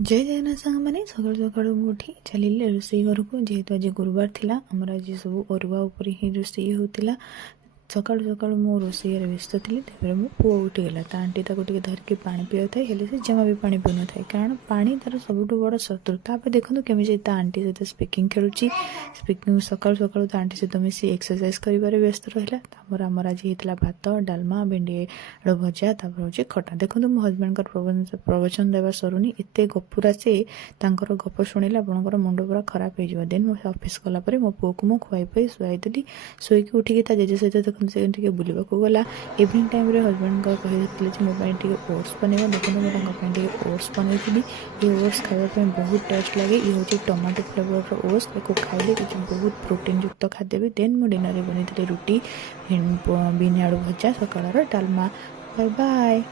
जय जगन्नाथ सांग मैंने सकाल सकाल उठी चलिए रोषे घर को जेहेतु आज गुरुवार थिला आमर आज सब अरुआ उपर ही रोषे होता सकाल सकाल मो रोषे व्यस्त थी तेरे मो पुआ उठीगला ता आंटी ताको धरिकी पानी पिया था हेले से जमा भी पानी पिउ न था कारण पानी तार सबुठ बड़ शत्रु तापर देखो केमी ता आंटी सहित स्पीकिंग खेलुची स्पीकिंग सकाल सकाल ता आंटी सहित मिसी एक्सरसाइज कर व्यस्त रहा आमर आज होता भात डालमा भेंडी आलू भजा तापर हूँ खटा देखो मो हजबैंड प्रवचन देवा सरुनी एत गपुरा से गप शुणिले आपंकर मुंड पूरा खराब हो देन मो ऑफिस गलापर मो पुओ को मुझे खुआई पुई शुआईदेली शुईकी उठिकी ता जेजे सहित देखो से बुलवाक गला इवनिंग टाइम हजबैंड कही मो ओट्स बनवा देखो मुझे ओट्स बनई ये ओट्स खावाई बहुत टेस्ट लगे ये हूँ टमाटो फ्लेवर ओट्स को खाइले बहुत प्रोटीन युक्त खाद्य भी देन मो डिनर बनी रुटी बीन आलू भजा सकाल डालमा बाय बाय।